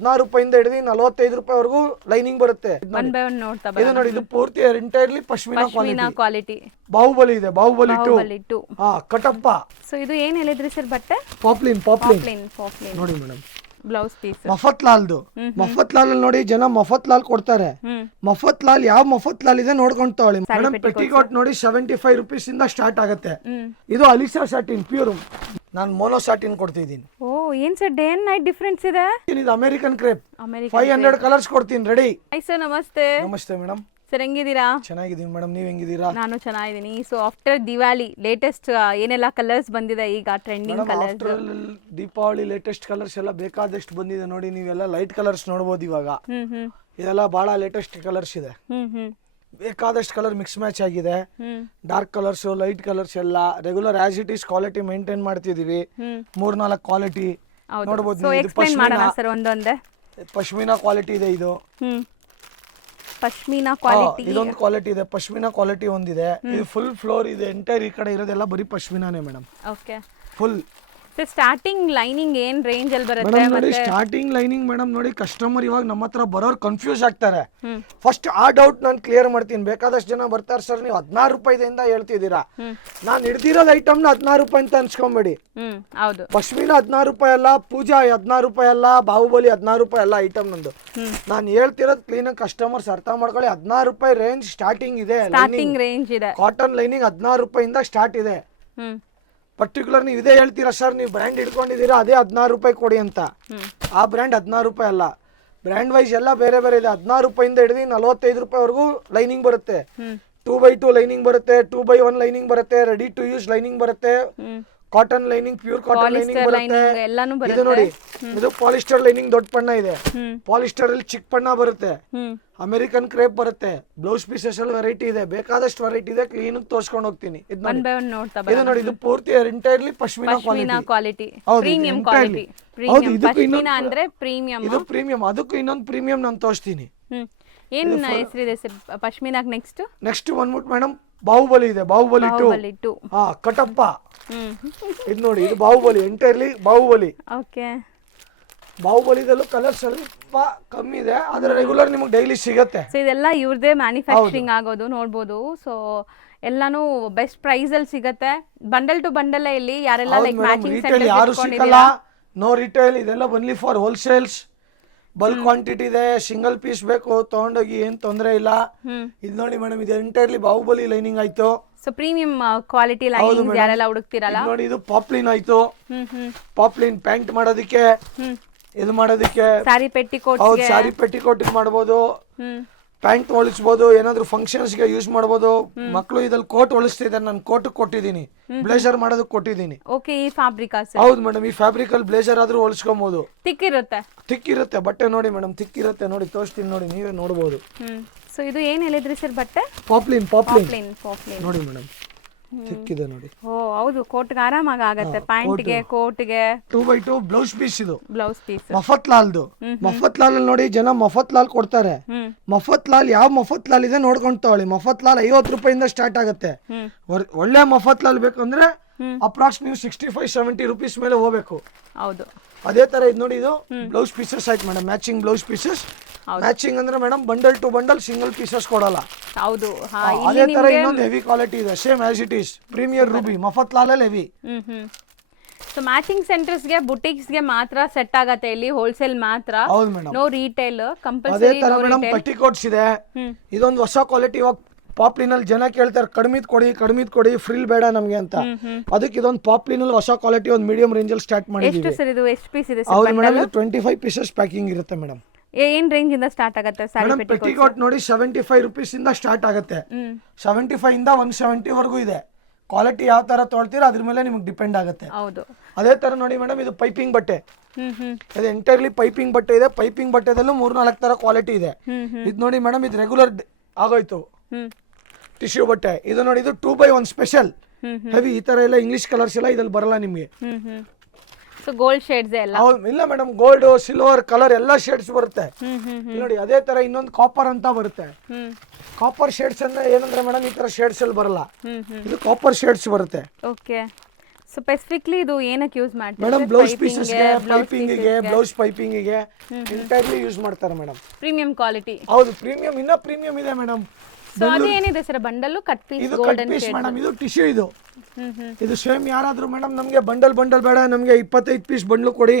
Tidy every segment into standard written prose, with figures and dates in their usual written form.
16 ರೂಪಾಯಿಂದ ಹಿಡಿದು 45 ರೂಪಾಯಿವರೆಗೂ ಲೈನಿಂಗ್ ಬರುತ್ತೆ. ಇದು ನೋಡಿ, ಇದು ಪೂರ್ತಿ ಎಂಟೈರ್ಲಿ ಪಶ್ಮಿನಾ ಕ್ವಾಲಿಟಿ. ಬಾಹುಬಲಿ ಇದೆ, ಬಾಹುಬಲಿ 2. ಕಟಪ್ಪ. ಸೊ ಇದು ಏನ್ ಹೇಳಿದ್ರಿ ಸರ್ ಬಟ್ಟೆ? ಪಾಪ್ಲಿನ್ ನೋಡಿ ಮೇಡಮ್. ಬ್ಲೌಸ್ ಪೀಸ್ ಮಫತ್ಲಾಲ್ದು. ಮಫತ್ಲಾಲ್ ಅಲ್ಲಿ ನೋಡಿ ಜನ ಮಫತ್ಲಾಲ್ ಕೊಡ್ತಾರೆ. ಮಫತ್ಲಾಲ್ ಯಾವ ಮಫತ್ಲಾಲ್ ಇದೆ ನೋಡ್ಕೊಂಡು ತಗೊಳ್ಳಿ ಮೇಡಮ್. ಪೆಟಿಕೋಟ್ ನೋಡಿ 75 ರೂಪೀಸ್ ಇಂದ ಸ್ಟಾರ್ಟ್ ಆಗುತ್ತೆ. ಇದು ಅಲಿಸಾ ಸಾಟಿನ್ ಪ್ಯೂರ್. ನಾನು ಮೋನೋ ಸಾಟಿನ್ ಕೊಡ್ತಿದ್ದೀನಿ. ಓ ಏನ್ sir day and night difference ಇದೆ? ಇದು ಅಮೆರಿಕನ್ ಕ್ರೇಪ್. 500 ಕಲರ್ಸ್ ಕೊಡ್ತೀನಿ. ರೆಡಿ? ಸರ್ ನಮಸ್ತೆ. ನಮಸ್ತೆ ಮೇಡಮ್. ಸರ್ ಹೆಂಗಿದ್ದೀರಾ? ಚೆನ್ನಾಗಿದ್ದೀನಿ ಮೇಡಮ್, ನೀವ್ ಹೆಂಗಿದ್ದೀರಾ? ನಾನು ಚೆನ್ನಾಗಿದ್ದೀನಿ. ಸೊ ಆಫ್ಟರ್ ದಿವಾಲಿ ಲೇಟೆಸ್ಟ್ ಏನೆಲ್ಲ ಕಲರ್ಸ್ ಬಂದಿದೆ ಈಗ trending colours? Deepavali latest colours ಎಲ್ಲ ಬೇಕಾದಷ್ಟು ಬಂದಿದೆ ನೋಡಿ. ನೀವೆಲ್ಲ ಲೈಟ್ ಕಲರ್ಸ್ ನೋಡಬಹುದು ಇವಾಗ. ಇದೆಲ್ಲ ಬಹಳ ಲೇಟೆಸ್ಟ್ ಕಲರ್ಸ್ ಇದೆ. ಬೇಕಾದಷ್ಟು ಕಲರ್ ಮಿಕ್ಸ್ ಮ್ಯಾಚ್ ಆಗಿದೆ. ಡಾರ್ಕ್ ಕಲರ್ಸ್, ಲೈಟ್ ಕಲರ್ಸ್ ಎಲ್ಲ regular as it is quality maintain ಮಾಡ್ತಿದೀವಿ. 3-4 ಕ್ವಾಲಿಟಿ ನೋಡಬಹುದು. ಪಶ್ಮಿನಾ ಕ್ವಾಲಿಟಿ ಇದೆ. ಇದು ಪಶ್ಮಿನಾ ಕ್ವಾಲಿಟಿ. ಇದೊಂದು ಕ್ವಾಲಿಟಿ ಇದೆ, ಪಶ್ಮಿನಾ ಕ್ವಾಲಿಟಿ ಒಂದಿದೆ. ಇದು ಫುಲ್ ಫ್ಲೋರ್ ಇದೆ. ಎಂಟೈರ್ ಈ ಕಡೆ ಇರೋದೆಲ್ಲ ಬರೀ ಪಶ್ಮಿನಾನೇ madam. Okay. Full starting lining ಏನ್ ರೇಂಜ್ ಅಲ್ಲಿ ಬರುತ್ತೆ ಮೇಡಮ್? ನೋಡಿ ಸ್ಟಾರ್ಟಿಂಗ್ ಲೈನಿಂಗ್ ಮೇಡಮ್ ನೋಡಿ, ಕಸ್ಟಮರ್ ಇವಾಗ ನಮ್ಮ ಹತ್ರ ಬರೋರು ಕನ್ಫ್ಯೂಸ್ ಆಗ್ತಾರೆ. ಫಸ್ಟ್ ಆ ಡೌಟ್ ನಾನು ಕ್ಲಿಯರ್ ಮಾಡ್ತೀನಿ. ಬೇಕಾದಷ್ಟು ಜನ ಬರ್ತಾರೆ, ಸರ್ ನೀವು 16 ರೂಪಾಯಿಂದ ಹೇಳ್ತಿದ್ದೀರಾ, ನಾನು ಹಿಡ್ದಿರೋದು ಐಟಮ್ ನ 16 ರೂಪಾಯಿ ಅಂತ ಅನ್ಸ್ಕೊಂಬೇಡಿ. ಹೌದು, ಪಶ್ಮಿನಾ 16 ರೂಪಾಯಿ ಅಲ್ಲ, ಪೂಜಾ 16 ರೂಪಾಯಿ ಅಲ್ಲ, ಬಾಹುಬಲಿ 16 ರೂಪಾಯಿ ಅಲ್ಲ ಐಟಮ್ ನಂದು. ನಾನು ಹೇಳ್ತಿರೋದು ಕ್ಲೀನ್ ಆಗಿ ಕಸ್ಟಮರ್ಸ್ ಅರ್ಥ ಮಾಡ್ಕೊಳ್ಳಿ. 16 ರೂಪಾಯಿ ರೇಂಜ್ ಸ್ಟಾರ್ಟಿಂಗ್ ಇದೆ. ಕಾಟನ್ ಲೈನಿಂಗ್ 16 ರೂಪಾಯಿಂದ ಸ್ಟಾರ್ಟ್ ಇದೆ. ಪರ್ಟಿಕ್ಯುಲರ್ ನೀವು ಇದೇ ಹೇಳ್ತೀರಾ ಸರ್, ನೀವು ಬ್ರ್ಯಾಂಡ್ ಹಿಡ್ಕೊಂಡಿದ್ದೀರಾ ಅದೇ 16 ರೂಪಾಯಿ ಕೊಡಿ ಅಂತ. ಆ ಬ್ರ್ಯಾಂಡ್ 16 ರೂಪಾಯಿ ಅಲ್ಲ, ಬ್ರ್ಯಾಂಡ್ ವೈಸ್ ಎಲ್ಲ ಬೇರೆ ಬೇರೆ ಇದೆ. 16 ರೂಪಾಯಿಂದ ಹಿಡಿದು 45 ರೂಪಾಯಿವರೆಗೂ ಲೈನಿಂಗ್ ಬರುತ್ತೆ. 2x2 ಲೈನಿಂಗ್ ಬರುತ್ತೆ, 2x1 ಲೈನಿಂಗ್ ಬರುತ್ತೆ, ರೆಡಿ ಟು ಯೂಸ್ ಲೈನಿಂಗ್ ಬರುತ್ತೆ, cotton lining, pure cotton lining ಬರುತ್ತೆ. ಇದು ನೋಡಿ, ಇದು ಪಾಲಿಸ್ಟರ್ ಲೈನಿಂಗ್ ದೊಡ್ಡ ಬಣ್ಣ ಇದೆ. ಪಾಲಿಸ್ಟರ್ ಅಲ್ಲಿ ಚಿಕ್ಕ ಬಣ್ಣ ಬರುತ್ತೆ. ಅಮೆರಿಕನ್ ಕ್ರೇಪ್ ಬರುತ್ತೆ. ಬ್ಲೌಸ್ ಪೀಸಸ್ ಅಲ್ಲಿ ವೆರೈಟಿ ಇದೆ, ಬೇಕಾದಷ್ಟು ವೆರೈಟಿ ಇದೆ. ಕ್ಲೀನ್ ತೋರ್ಸ್ಕೊಂಡು ಹೋಗ್ತೀನಿ. ಇದು ನೋಡಿ, ಇದು ಪೂರ್ತಿ ಎಂಟೈರ್ಲಿ ಪಶ್ಮಿನಾ ಕ್ವಾಲಿಟಿ. ಇದು ಪ್ರೀಮಿಯಂ. ಅದಕ್ಕೂ ಇನ್ನೊಂದು ಪ್ರೀಮಿಯಂ ನಾನು ತೋರಿಸ್ತೀನಿ. ಏನ್ ಹೆಸರಿದೆ ಸರ್ ಪಶ್ಮಿನಾಗ್? ನೆಕ್ಸ್ಟ್ ಬಂದ್ಬಿಟ್ಟು ಮೇಡಮ್ ಬಾಹುಬಲಿ ಇದೆ, ಬಾಹುಬಲಿ 2. ಕಟಪ್ಪ. ಇದು ನೋಡಿ, ಇದು ಬಾಹುಬಲಿ, ಎಂಟೈರ್ಲಿ ಬಾಹುಬಲಿ. ಬಾಹುಬಲಿದಲ್ಲೂ ಕಲರ್ಸ್ ಸ್ವಲ್ಪ ಕಮ್ಮಿ ಇದೆ, ಆದ್ರೆ ರೆಗ್ಯುಲರ್ ನಿಮಗೆ ಡೈಲಿ ಸಿಗುತ್ತೆ. ಸೊ ಇದೆಲ್ಲ ಇವ್ರದೇ ಮ್ಯಾನುಫ್ಯಾಕ್ಚರಿಂಗ್ ಆಗೋದು ನೋಡ್ಬೋದು. ಸೊ ಎಲ್ಲಾನು ಬೆಸ್ಟ್ ಪ್ರೈಸ್ ಅಲ್ಲಿ ಸಿಗುತ್ತೆ. ಬಂಡಲ್ ಟು ಬಂಡಲ್ ಇಲ್ಲಿ ಯಾರೆಲ್ಲ ಲೈಕ್ ಮ್ಯಾಚಿಂಗ್ ರಿಟೇಲ್ ಯಾರು ಸಿಗಲ್ಲ, ನೋ ರಿಟೇಲ್. ಇದೆಲ್ಲ only for wholesales. Bulk quantity ಇದೆ. ಸಿಂಗಲ್ ಪೀಸ್ ಬೇಕು ತಗೊಂಡೋಗಿ, ಏನ್ ತೊಂದರೆ ಇಲ್ಲ. ಇದು ನೋಡಿ ಮೇಡಮ್, ಇದು ಎಂಟೈರ್ಲಿ ಬಾಹುಬಲಿ ಲೈನಿಂಗ್ ಆಯ್ತು. ಸೊ ಪ್ರೀಮಿಯಂ ಕ್ವಾಲಿಟಿ ಲೈನಿಂಗ್ ಯಾರೆಲ್ಲ ಹುಡುಕ್ತಿರಲ್ಲ ನೋಡಿ, ಇದು ಪಾಪ್ಲಿನ್ ಆಯ್ತು. ಪಾಪ್ಲಿನ್ ಪ್ಯಾಂಟ್ ಮಾಡೋದಕ್ಕೆ, ಇದು ಮಾಡೋದಕ್ಕೆ, ಸಾರಿ ಪೆಟ್ಟಿಕೋಟ್. ಹೌದು, ಸಾರಿ ಪೆಟ್ಟಿಕೋಟ್ ಮಾಡಬಹುದು, ಪ್ಯಾಂಟ್ ಹೊಲಿಸಬಹುದು, ಏನಾದ್ರು ಫಂಕ್ಷನ್ಸ್ ಗೆ ಯೂಸ್ ಮಾಡಬಹುದು. ಮಕ್ಕಳು ಇದ್ರಲ್ಲಿ ಕೋಟ್ ಹೊಲಿಸ್ತಿದ್ದಾರೆ, ನಾನು ಕೋಟ್ ಕೊಟ್ಟಿದ್ದೀನಿ, ಬ್ಲೇಸರ್ ಮಾಡೋದಕ್ಕೆ ಕೊಟ್ಟಿದ್ದೀನಿ. ಓಕೆ, ಈ ಫ್ಯಾಬ್ರಿಕ್? ಹೌದು ಮೇಡಮ್, ಈ ಫ್ಯಾಬ್ರಿಕ್ ಅಲ್ಲಿ ಬ್ಲೇಸರ್ ಆದ್ರೂ ಹೊಲಿಸ್ಕೊಬಹುದು. ಥಿಕ್ ಇರುತ್ತೆ ಬಟ್ಟೆ ನೋಡಿ ಮೇಡಮ್, ಥಿಕ್ ಇರುತ್ತೆ. ನೋಡಿ ತೋರಿಸ್ತೀನಿ, ನೋಡಿ ನೀವೇ ನೋಡಬಹುದು. ಸೊ ಇದು ಏನ್ ಹೇಳಿದ್ರಿ ಸರ್ ಬಟ್ಟೆ? ಪಾಪ್ಲಿನ್ ನೋಡಿ ಮೇಡಮ್, ಥಿಕ್ ಇದೆ ನೋಡಿ. ಓ ಹೌದು, ಕೋಟ್ಗೆ ಆರಾಮಾಗಿ ಆಗುತ್ತೆ. ಪ್ಯಾಂಟ್ಗೆ, ಕೋಟ್ಗೆ 2x2 ಬ್ಲೌಸ್ ಪೀಸ್. ಇದು ಬ್ಲೌಸ್ ಪೀಸ್ ಮಫತ್ಲಾಲ್ದು. ಮಫತ್ಲಾಲ್ ಅಲ್ಲಿ ನೋಡಿ ಜನ ಮಫತ್ಲಾಲ್ ಕೊಡ್ತಾರೆ. ಮಫತ್ಲಾಲ್ ಯಾವ ಮಫತ್ಲಾಲ್ ಇದೆ ನೋಡ್ಕೊಂಡು ತಗೊಳ್ಳಿ. ಮಫತ್ಲಾಲ್ 50 ರೂಪಾಯಿಂದ ಸ್ಟಾರ್ಟ್ ಆಗುತ್ತೆ. ಒಳ್ಳೆ ಮಫತ್ಲಾಲ್ ಬೇಕಂದ್ರೆ ಅಪ್ರಾಕ್ಸ್ ನೀವು 65-70 ರೂಪೀಸ್ ಮೇಲೆ ಹೋಗ್ಬೇಕು. ಹೌದು, ಅದೇ ತರ ಇದು ನೋಡಿ, ಇದು ಬ್ಲೌಸ್ ಪೀಸಸ್ ಆಯ್ತು madam, matching blouse pieces. Matching ಅಂದ್ರೆ madam bundle to bundle, single pieces ಕೊಡಲ್ಲ. ಹೌದು, ಅದೇ ತರ ಇನ್ನೊಂದು ಹೆವಿ ಕ್ವಾಲಿಟಿ ಇದೆ, same as it is, Premier Ruby Mafatlal ಅಲ್ಲಿ ಹೆವಿ. ಸೊ ಮ್ಯಾಚಿಂಗ್ ಸೆಂಟರ್ಸ್ ಗೆ, ಬುಟಿಕ್ಸ್ ಗೆ ಮಾತ್ರ ಸೆಟ್ ಆಗತ್ತೆ ಇಲ್ಲಿ, ಹೋಲ್ಸೇಲ್ ಮಾತ್ರ. ಹೌದು ಮೇಡಮ್, ನೋ ರಿಟೇಲ್ ಕಂಪಲ್ಸರಿ. ಅದೇ ತರ ಮೇಡಮ್ ಪೆಟಿಕೋಟ್ಸ್ ಇದೆ. ಇದೊಂದು ಹೊಸ ಕ್ವಾಲಿಟಿ. ಇವಾಗ ಪಾಪ್ಲಿನ್ ಅಲ್ಲಿ ಜನ ಕೇಳ್ತಾರೆ ಕಡಿಮಿದ್ ಕೊಡಿ, ಫ್ರಿಲ್ ಬೇಡ ನಮ್ಗೆ ಅಂತ. ಅದಕ್ಕೆ ಇದೊಂದು ಪಾಪ್ಲಿನ್ ಅಲ್ಲಿ ಹೊಸ ಕ್ವಾಲಿಟಿ ಒಂದು ಮೀಡಿಯಂ ರೇಂಜ್ ಅಲ್ಲಿ ಸ್ಟಾರ್ಟ್ ಮಾಡಿದ್ದೀವಿ. ಎಷ್ಟು ಪೀಸ್ ಇದೆ? ಹೌದು ಮೇಡಮ್, 25 ಪೀಸಸ್ ಪ್ಯಾಕಿಂಗ್ ಇರುತ್ತೆ ಮೇಡಮ್. ಏನ್ ರೇಂಜ್ ಇಂದ ಸ್ಟಾರ್ಟ್ ಆಗುತ್ತೆ? ಪೆಟಿಕೋಟ್ ನೋಡಿ 75 ರೂಪೀಸ್ ಇಂದ ಸ್ಟಾರ್ಟ್ ಆಗುತ್ತೆ. 75 ಇಂದ 170 ವರೆಗೂ ಇದೆ. ಕ್ವಾಲಿಟಿ ಯಾವ ತರ ತೊಳ್ತೀರಾ ಅದ್ರ ಮೇಲೆ ನಿಮಗೆ ಡಿಪೆಂಡ್ ಆಗುತ್ತೆ. ಅದೇ ತರ ನೋಡಿ ಮೇಡಮ್, ಇದು ಪೈಪಿಂಗ್ ಬಟ್ಟೆ. ಇದು ಎಂಟೈರ್ಲಿ ಪೈಪಿಂಗ್ ಬಟ್ಟೆ ಇದೆ. ಪೈಪಿಂಗ್ ಬಟ್ಟೆದಲ್ಲೂ 3-4 ತರ ಕ್ವಾಲಿಟಿ ಇದೆ. ಇದು ನೋಡಿ ಮೇಡಮ್, ಇದು ರೆಗ್ಯುಲರ್ ಆಗೋಯ್ತು ಟಿಶ್ಯೂ ಬಟ್ಟೆ. ಇದು ನೋಡಿ, ಇದು 2x1 ಸ್ಪೆಷಲ್ ಹೆವಿ. ಈ ತರ ಎಲ್ಲ ಇಂಗ್ಲಿಷ್ ಕಲರ್ಸ್ ಎಲ್ಲ ಇದ್ರಲ್ಲಿ ಬರಲ್ಲ ನಿಮ್ಗೆ. ಗೋಲ್ಡ್ ಶೇಡ್ಸ್ ಎಲ್ಲ ಇಲ್ಲ ಮೇಡಮ್, ಗೋಲ್ಡ್, ಸಿಲ್ವರ್ ಕಲರ್ ಎಲ್ಲ ಶೇಡ್ಸ್ ಬರುತ್ತೆ ನೋಡಿ. ಅದೇ ತರ ಇನ್ನೊಂದು ಕಾಪರ್ ಅಂತ ಬರುತ್ತೆ. ಕಾಪರ್ ಶೇಡ್ಸ್ ಅಂದ್ರೆ ಏನಂದ್ರೆ ಮೇಡಮ್, ಈ ತರ ಶೇಡ್ಸ್ ಅಲ್ಲಿ ಬರಲ್ಲ, ಇದು ಕಾಪರ್ ಶೇಡ್ಸ್ ಬರುತ್ತೆ. ಓಕೆ. ಸೊ ಸೊ ಸ್ಪೆಸಿಫಿಕ್ಲಿ ಇದು ಏನಕ್ಕೆ ಯೂಸ್ ಮಾಡ್ತೀರಾ ಮೇಡಮ್ ಬ್ಲೌಸ್ ಪೀಸಸ್ಗೆ ಪೈಪಿಂಗಿಗೆ ಬ್ಲೌಸ್ ಪೈಪಿಂಗಿಗೆ ಎಂಟೈರ್ಲಿ ಯೂಸ್ ಮಾಡ್ತಾರೆ ಮೇಡಮ್. Premium quality. ಹೌದು, ಪ್ರೀಮಿಯಂ ಇನ್ನ ಪ್ರೀಮಿಯಂ ಇದೆ ಮೇಡಮ್. ಸೊ ಅದು ಏನಿದೆ ಸರ್ ಬಂಡಲ್ ಕಟ್ ಪೀಸ್ ಇದು cut golden piece shade. Madam, ಇದು ಟಿಶ್ಯೂ ಇದು. ಇದು ಸೇಮ್ ಯಾರಾದ್ರೂ ಮೇಡಮ್ ನಮಗೆ ಬಂಡಲ್ ಬೇಡ, ನಮಗೆ 25 ಪೀಸ್ ಬಂಡ್ಲು ಕೊಡಿ,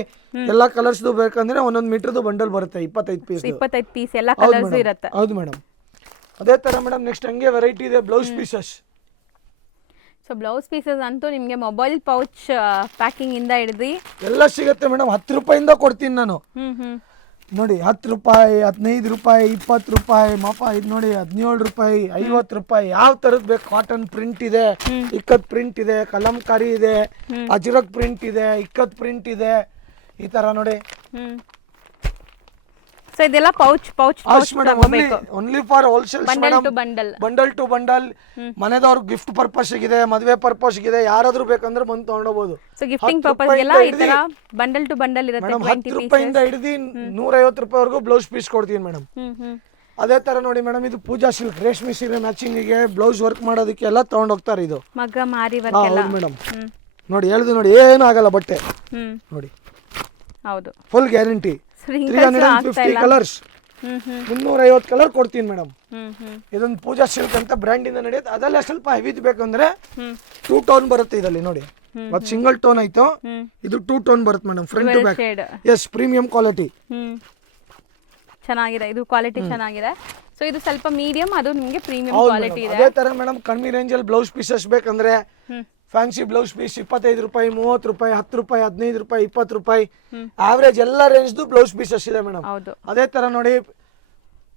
ಎಲ್ಲಾ ಕಲರ್ಸ್ದು ಬೇಕಂದ್ರೆ 1 ಮೀಟರ್ದು ಬಂಡಲ್ ಬರುತ್ತೆ 25 ಪೀಸ್. 25 ಪೀಸ್ ಎಲ್ಲ ಕಲರ್ಸ್ ಇರುತ್ತೆ. ಹೌದು ಮೇಡಮ್. ಅದೇ ತರ ಮೇಡಮ್ ನೆಕ್ಸ್ಟ್ ಹಂಗೆ ವೆರೈಟಿ ಇದೆ blouse pieces. So blouse pieces ಅಂತೂ ನಿಮಗೆ ಮೊಬೈಲ್ ಪೌಚ್ ಪ್ಯಾಕಿಂಗ್ ಇಂದ ಹಿಡಿದು ಎಲ್ಲ ಸಿಗುತ್ತೆ ಮೇಡಮ್. 10 ರೂಪಾಯಿಂದ ಕೊಡ್ತೀನಿ ನಾನು. ನೋಡಿ 10 ರೂಪಾಯಿ, 15 ರೂಪಾಯಿ, 20 ರೂಪಾಯಿ, ಮಾಪ ಇದು ನೋಡಿ 17 ರೂಪಾಯಿ, 50 ರೂಪಾಯಿ, ಯಾವ ತರದ್ ಬೇಕು. ಕಾಟನ್ ಪ್ರಿಂಟ್ ಇದೆ, ಇಕ್ಕತ್ ಪ್ರಿಂಟ್ ಇದೆ, ಕಲಂಕಾರಿ ಇದೆ, ಅಜ್ರಕ್ ಪ್ರಿಂಟ್ ಇದೆ, ಇಕ್ಕತ್ ಪ್ರಿಂಟ್ ಇದೆ, ಈ ತರ ನೋಡಿ. ಸೊ ಇದೆಲ್ಲ pouch madam only for wholesale bundle to bundle. ಮನೆದವ್ರ ಗಿಫ್ಟ್ ಪರ್ಪಸ್ ಗಿದೆ, ಮದುವೆ ಪರ್ಪಸ್ ಗಿದೆ, ಯಾರಾದ್ರೂ ಬೇಕಂದ್ರೆ ಬಂದು ತಗೊಂಡೋಗ್ಬೋದು. ಸೊ ಗಿಫ್ಟಿಂಗ್ ಪರ್ಪಸ್ ಗೆಲ್ಲ ಈ ತರ ಬಂಡಲ್ ಟು ಬಂಡಲ್ ಇರುತ್ತೆ. 10 ರೂಪಾಯಿಂದ ಹಿಡಿದು 150 ರೂಪಾಯಿವರೆಗೂ ಬ್ಲೌಸ್ ಪೀಸ್ ಕೊಡ್ತೀನಿ ಮೇಡಮ್. ಅದೇ ತರ ನೋಡಿ ಮೇಡಮ್, ಇದು ಪೂಜಾ ಸಿಲ್ಕ್ ರೇಷ್ಮೆ ಸೀರೆ ಮ್ಯಾಚಿಂಗಿಗೆ ಬ್ಲೌಸ್ ವರ್ಕ್ ಮಾಡೋದಕ್ಕೆ ಎಲ್ಲ ತಗೊಂಡೋಗ್ತಾರೆ. ಇದು ಮಗ್ಗ ಮಾರಿ ವರ್ಕ್ ಎಲ್ಲ ಮೇಡಮ್. ನೋಡಿ ಹೇಳ್ದು ನೋಡಿ, ಏನು ಆಗಲ್ಲ ಬಟ್ಟೆ ನೋಡಿ. ಹೌದು, ಫುಲ್ ಗ್ಯಾರಂಟಿ. 350 ಕಲರ್ಸ್, 350 ಕಲರ್ ಕೊಡ್ತೀನಿ ಮೇಡಮ್. ಇದೊಂದು ಪೂಜಾ ಸಿಲ್ಕ್ ಅಂತ ಬ್ರ್ಯಾಂಡ್ ಇಂದ ನಡೆಯುತ್ತೆ. ಅದೆಲ್ಲ ಸ್ವಲ್ಪ ಹೆವಿದ್ ಬೇಕಂದ್ರೆ 2 ಟೋನ್ ಬರುತ್ತೆ ಇದರಲ್ಲಿ ನೋಡಿ. ಅದು ಸಿಂಗಲ್ ಟೋನ್ ಆಯ್ತು, ಇದು 2 ಟೋನ್ ಬರುತ್ತೆ madam, front to back. Yes, premium quality. ಚೆನ್ನಾಗಿದೆ, ಇದು ಕ್ವಾಲಿಟಿ ಚೆನ್ನಾಗಿದೆ. ಸೊ ಇದು ಸ್ವಲ್ಪ ಮೀಡಿಯಂ, ಅದು ನಿಮಗೆ ಪ್ರೀಮಿಯಂ ಕ್ವಾಲಿಟಿ ಇದೆ. ಅದೇ ತರ ಮೇಡಮ್ ಕಡಿಮೆ ರೇಂಜ್ ಅಲ್ಲಿ ಬ್ಲೌಸ್ ಪೀಸಸ್ ಬೇಕಂದ್ರೆ ಫ್ಯಾನ್ಸಿ ಬ್ಲೌಸ್ ಪೀಸ್ 25 ರೂಪಾಯಿ, 30 ರೂಪಾಯಿ, 10 ರೂಪಾಯಿ, 15 ರೂಪಾಯಿ, 20 ರೂಪಾಯಿ, ಆವರೇಜ್ ಎಲ್ಲ ರೇಂಜ್ದು ಬ್ಲೌಸ್ ಪೀಸಸ್ ಇದೆ ಮೇಡಮ್. ಅದೇ ತರ ನೋಡಿ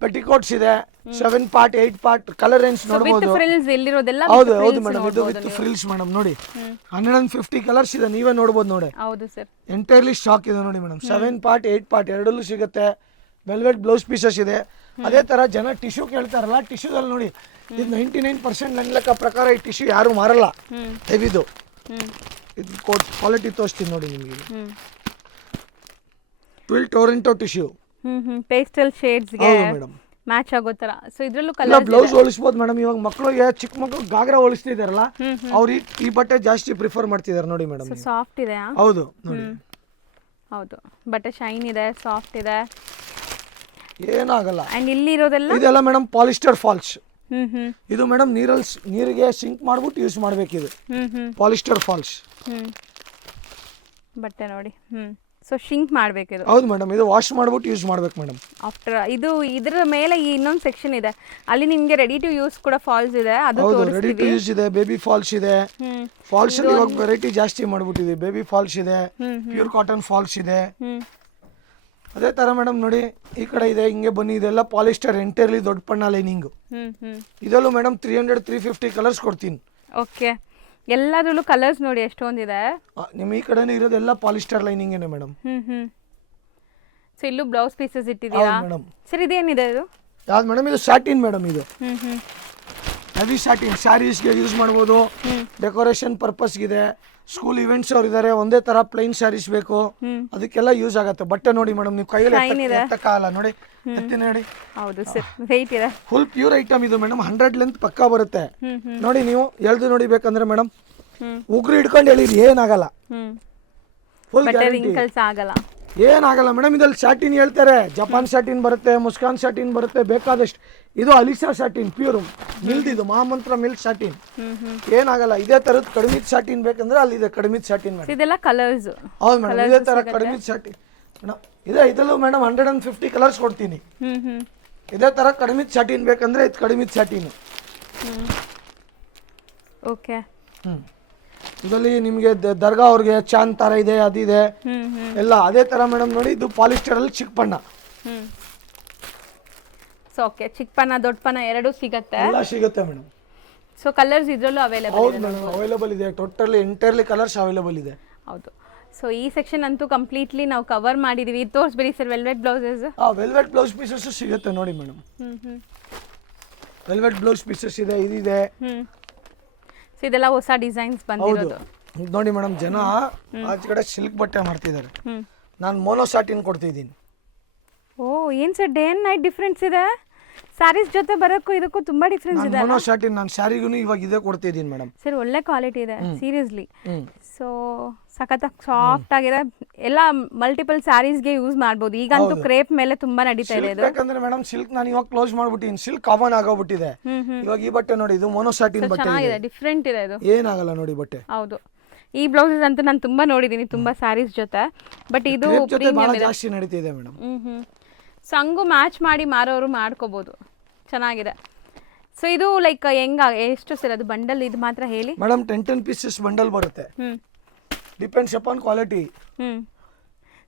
ಪೆಟಿಕೋಟ್ಸ್ ಇದೆ, 7 ಪಾರ್ಟ್ 8 ಪಾರ್ಟ್ ಕಲರ್ ರೇಂಜ್ ನೋಡಬಹುದು. ಹೌದು ಹೌದು ಮೇಡಮ್, ಇದು ವಿತ್ ಫ್ರಿಲ್ಸ್ ಮೇಡಮ್. ನೋಡಿ 150 ಕಲರ್ಸ್ ಇದೆ, ನೀವೇ ನೋಡಬಹುದು ನೋಡಿ. ಹೌದು ಸರ್, ಎಂಟೈರ್ಲಿ ಸ್ಟಾಕ್ ಇದೆ ನೋಡಿ ಮೇಡಮ್. 7 ಪಾರ್ಟ್ 8 ಪಾರ್ಟ್ ಎರಡಲ್ಲೂ ಸಿಗುತ್ತೆ. ವೆಲ್ವೆಟ್ ಬ್ಲೌಸ್ ಪೀಸಸ್ ಇದೆ. ಅದೇ ತರ ಜನ ಟಿಶ್ಯೂ ಕೇಳ್ತಾರಲ್ಲ, ಟಿಶ್ಯೂದಲ್ಲಿ ನೋಡಿ ಇದು 99% ನನ್ನ ಲೆಕ್ಕ ಪ್ರಕಾರ ಈ ಟಿಶ್ಯೂ ಯಾರು ಮಾರಲ್ಲ. ಹೆವಿದು ಇದು ಕ್ವಾಲಿಟಿ ತೋರಿಸ್ತೀನಿ ನೋಡಿ ನಿಮಗೆ. Twill Toronto tissue, pastel shades ಗೆ ಮೇಡಮ್ ಮ್ಯಾಚ್ ಆಗೋ ತರ. ಸೊ ಇದ್ರಲ್ಲೂ ಕಲರ್ ಬ್ಲೌಸ್ ಹೊಲಿಸಬಹುದು ಮೇಡಮ್. ಇವಾಗ ಮಕ್ಕಳಿಗೆ ಚಿಕ್ಕ ಮಕ್ಕಳು ಗಾಗ್ರಾ ಹೊಲಿಸ್ತಿದಾರಲ್ಲ, ಅವ್ರು ಈ ಬಟ್ಟೆ ಜಾಸ್ತಿ ಪ್ರಿಫರ್ ಮಾಡ್ತಿದಾರೆ ನೋಡಿ ಮೇಡಮ್. ಸಾಫ್ಟ್ ಇದೆ. ಹೌದು ನೋಡಿ, ಹೌದು ಬಟ್ಟೆ ಶೈನ್ ಇದೆ, ಸಾಫ್ಟ್ ಇದೆ, ಏನಾಗಲ್ಲ. ಅಂಡ್ ಇಲ್ಲಿ ಇರೋದೆಲ್ಲ ಇದೆಲ್ಲ ಮೇಡಮ್ ಪಾಲಿಸ್ಟರ್ ಫಾಲ್ಸ್. ಇದು ಮೇಡಮ್ ನೀರಿಗೆ ಸಿಂಕ್ ಮಾಡ್ಬಿಟ್ಟು ಯೂಸ್ ಮಾಡ್ಬೇಕು. ಇದು ಪಾಲಿಸ್ಟರ್ ಫಾಲ್ಸ್ ಬಟ್ಟೆ ನೋಡಿ. ಸೊ ಶಿಂಕ್ ಮಾಡ್ಬೇಕು ಇದು. ಹೌದು ಮೇಡಮ್, ಇದು ವಾಶ್ ಮಾಡ್ಬಿಟ್ಟು ಯೂಸ್ ಮಾಡ್ಬೇಕು ಮೇಡಮ್. ಆಫ್ಟರ್ ಇದು ಇದರ ಮೇಲೆ ಇನ್ನೊಂದು ಸೆಕ್ಷನ್ ಇದೆ, ಅಲ್ಲಿ ನಿಮಗೆ ರೆಡಿ ಟು ಯೂಸ್ ಕೂಡ ಫಾಲ್ಸ್ ಇದೆ. ಅದು ರೆಡಿ ಟು ಯೂಸ್ ಇದೆ, ಬೇಬಿ ಫಾಲ್ಸ್ ಇದೆ. ಫಾಲ್ಸ್ ಅಲ್ಲಿ ಇವಾಗ ವೆರೈಟಿ ಜಾಸ್ತಿ ಮಾಡ್ಬಿಟ್ಟಿದೆ. ಬೇಬಿ ಫಾಲ್ಸ್ ಇದೆ, ಪ್ಯೂರ್ ಕಾಟನ್ ಫಾಲ್ಸ್ ಇದೆ. ಅದೇ ತರ ಮೇಡಮ್ ನೋಡಿ ಈ ಕಡೆ ಇದೆ, ಹಿಂಗೆ ಬನ್ನಿ. ಇದೆಲ್ಲ ಪಾಲಿಸ್ಟರ್ ಎಂಟೈರ್ಲಿ ದೊಡ್ಡ ಪಣ್ಣ ಲೈನಿಂಗ್. ಇದರಲ್ಲೂ ಮೇಡಮ್ 300-350 ಕಲರ್ಸ್ ಕೊಡ್ತೀನಿ. ಓಕೆ, ಎಲ್ಲದರಲ್ಲೂ ಕಲರ್ಸ್ ನೋಡಿ ಎಷ್ಟೊಂದಿದೆ. ನಿಮ್ಮ ಈ ಕಡೆನೇ ಇರೋದೆಲ್ಲ ಪಾಲಿಸ್ಟರ್ ಲೈನಿಂಗ್ ಏನೇ ಮೇಡಮ್. ಸೊ ಇಲ್ಲೂ ಬ್ಲೌಸ್ ಪೀಸಸ್ ಇಟ್ಟಿದ್ದೀರಾ ಮೇಡಮ್. ಸರ್ ಇದೇನಿದೆ ಇದು? ಯಾವ್ದು ಮೇಡಮ್? ಇದು ಸ್ಯಾಟಿನ್ ಮೇಡಮ್. ಇದು ಹೆವಿ ಸ್ಯಾಟಿನ್, ಸ್ಯಾರೀಸ್ಗೆ ಯೂಸ್ ಮಾಡ್ಬೋದು, ಡೆಕೋರೇಷನ್ ಪರ್ಪಸ್ಗಿದೆ. ಸ್ಕೂಲ್ ಇವೆಂಟ್ಸ್ ಅವ್ರು ಇದಾರೆ, ಒಂದೇ ತರ ಪ್ಲೈನ್ ಸ್ಯಾರೀಸ್ ಬೇಕು, ಅದಕ್ಕೆಲ್ಲ ಯೂಸ್ ಆಗುತ್ತೆ. ಬಟ್ಟೆ ನೋಡಿ ಮೇಡಮ್, ನೀವು ಕೈಯಲ್ಲಿ ಎತ್ತಕ್ಕಾಗಲ್ಲ ನೋಡಿ, ಎತ್ತಿ ನೋಡಿ. ಹೌದು ಸರ್, ವೆಯ್ಟ್ ಇದೆ. ಫುಲ್ ಪ್ಯೂರ್ ಐಟಮ್ ಇದು ಮೇಡಮ್. 100 ಲೆಂತ್ ಪಕ್ಕಾ ಬರುತ್ತೆ ನೋಡಿ. ನೀವು ಎಳ್ದು ನೋಡಿ ಬೇಕಂದ್ರೆ ಮೇಡಮ್, ಉಗುರು ಹಿಡ್ಕೊಂಡು ಹೇಳಿರಿ, ಏನಾಗಲ್ಲ. ಫುಲ್ ಆಗಲ್ಲ, ಏನಾಗಲ್ಲ ಮೇಡಮ್. ಇದ್ರಲ್ಲಿ ಸ್ಯಾಟಿನ್ ಹೇಳ್ತಾರೆ, ಜಪಾನ್ ಸ್ಯಾಟಿನ್ ಬರುತ್ತೆ, ಮುಸ್ಕಾನ್ ಸ್ಯಾಟಿನ್ ಬರುತ್ತೆ, ಬೇಕಾದಷ್ಟು. ಇದು ಅಲಿಸಾ ಸ್ಯಾಟಿನ್ ಪ್ಯೂರ್ ಮಿಲ್ದ್, ಇದು ಮಹಾಮಂತ್ರ ಮಿಲ್ಕ್ ಸ್ಯಾಟಿನ್. ಏನಾಗಲ್ಲ. ಇದೇ ತರದ್ ಕಡಿಮೆ ಸ್ಯಾಟಿನ್ ಬೇಕಂದ್ರೆ ಅಲ್ಲಿ ಇದೆ ಕಡಿಮೆ ಸ್ಯಾಟಿನ್. ಇದೆಲ್ಲ ಕಲರ್ಸ್. ಹೌದು ಮೇಡಮ್, ಇದೇ ತರ ಕಡಿಮೆ ಸ್ಯಾಟಿನ್ ಇದೆ. ಇದರಲ್ಲೂ ಮೇಡಮ್ 150 ಕಲರ್ಸ್ ಕೊಡ್ತೀನಿ. ಇದೇ ತರ ಕಡಿಮೆ ಸ್ಯಾಟಿನ್ ಬೇಕಂದ್ರೆ ಇದು ಕಡಿಮೆ ಸ್ಯಾಟಿನ್. ಓಕೆ, ಇದರಲ್ಲಿ ನಿಮಗೆ ದರ್ಗಾ ಅವ್ರಿಗೆ ಚಾಂದ್ ತರ ಇದೆ, ಅದಿದೆ ಎಲ್ಲ. ಅದೇ ತರ ಮೇಡಮ್ ನೋಡಿ, ಇದು ಪಾಲಿಸ್ಟರ್ ಅಲ್ಲಿ ಚಿಕ್ಕ ಬಣ್ಣ. ಸೊ ಓಕೆ, ಚಿಕ್ಕ ಪನ್ನ ದೊಡ್ಡ ಪನ್ನ ಎರಡೂ ಸಿಗುತ್ತೆ. ಎಲ್ಲ ಸಿಗುತ್ತೆ ಮೇಡಮ್. ಸೊ ಕಲರ್ಸ್ ಇದ್ರಲ್ಲೂ ಅವೈಲೇಬಲ್. ಹೌದು ಮೇಡಮ್, ಅವೈಲೇಬಲ್ ಇದೆ. ಟೋಟಲಿ ಎಂಟೈರ್ಲಿ ಕಲರ್ಸ್ ಅವೈಲೇಬಲ್ ಇದೆ. ಹೌದು. ಸೊ ಈ ಸೆಕ್ಷನ್ ಅಂತೂ ಕಂಪ್ಲೀಟ್ಲಿ ನಾವು ಕವರ್ ಮಾಡಿದೀವಿ. ತೋರಿಸ್ಬಿಡಿ sir velvet blouses. Velvet blouse pieces ಸಿಗುತ್ತೆ ನೋಡಿ ಮೇಡಮ್. ವೆಲ್ವೆಟ್ ಬ್ಲೌಸ್ ಪೀಸಸ್ ಇದೆ, ಇದಿದೆ. ಸೊ ಇದೆಲ್ಲ ಹೊಸ ಡಿಸೈನ್ಸ್ ಬಂದಿರೋದು ನೋಡಿ ಮೇಡಮ್. ಜನ ಆಚೆ ಕಡೆ ಸಿಲ್ಕ್ ಬಟ್ಟೆ ಮಾಡ್ತಿದ್ದಾರೆ, ನಾನು ಮೋನೋ ಸ್ಯಾಟಿನ್ ಕೊಡ್ತಿದ್ದೀನಿ. ಓ, ಏನು sir day and night difference ಇದೆ. ಸ್ಯಾರೀಸ್ ಜೊತೆ ಬರೋಕ್ಕೂ ಇದಕ್ಕೂ ತುಂಬಾ ಡಿಫ್ರೆನ್ಸ್ ಇದೆ. ಮೊನೋ ಶಾಟಿನ್ ನಾನು ಸ್ಯಾರಿಗೂ ಇವಾಗ ಇದೇ ಕೊಡ್ತಿದ್ದೀನಿ ಮೇಡಮ್. ಸರ್ ಒಳ್ಳೆ ಕ್ವಾಲಿಟಿ ಇದೆ ಸೀರಿಯಸ್ಲಿ. ಸೊ ಸಖತ್ತಾಗಿ ಸಾಫ್ಟ್ ಆಗಿದೆ, ಎಲ್ಲ ಮಲ್ಟಿಪಲ್ ಸ್ಯಾರೀಸ್ಗೆ ಯೂಸ್ ಮಾಡ್ಬೋದು. ಈಗಂತೂ ಕ್ರೇಪ್ ಮೇಲೆ ತುಂಬಾ ನಡೀತಾ ಇದೆ ಇದು. ಯಾಕಂದ್ರೆ ಮೇಡಮ್ ಸಿಲ್ಕ್ ನಾನು ಇವಾಗ ಕ್ಲೋಸ್ ಮಾಡ್ಬಿಟ್ಟಿನಿ, ಸಿಲ್ಕ್ ಕಾಮನ್ ಆಗೋಗ್ಬಿಟ್ಟಿದೆ. ಇವಾಗ ಈ ಬಟ್ಟೆ ನೋಡಿ, ಇದು ಮೊನೋ ಶಾಟಿನ್ ಬಟ್ಟೆ ಚೆನ್ನಾಗಿದೆ, ಡಿಫ್ರೆಂಟ್ ಇದೆ ಇದು, ಏನಾಗಲ್ಲ ನೋಡಿ ಬಟ್ಟೆ. ಹೌದು. ಈ ಬ್ಲೌಸಸ್ ಅಂತೂ ನಾನು ತುಂಬಾ ನೋಡಿದೀನಿ ತುಂಬಾ ಸ್ಯಾರೀಸ್ ಜೊತೆ, ಬಟ್ ಇದು ಪ್ರೀಮಿಯಂ ಇದೆ, ಜಾಸ್ತಿ ನಡೀತಿದೆ ಮೇಡಮ್. ಸಂಗು ಮ್ಯಾಚ್ ಮಾಡಿ ಮಾರೋರು ಮಾಡ್ಕೋಬಹುದು, ಚೆನ್ನಾಗಿದೆ. ಸೊ ಇದು ಲೈಕ್ ಎಷ್ಟು ಸರ್ ಅದು ಬಂಡಲ್ ಇದು ಮಾತ್ರ ಹೇಳಿ ಮೇಡಮ್? 10 ಪೀಸಸ್ ಬಂಡಲ್ ಬರುತ್ತೆ, depends upon quality.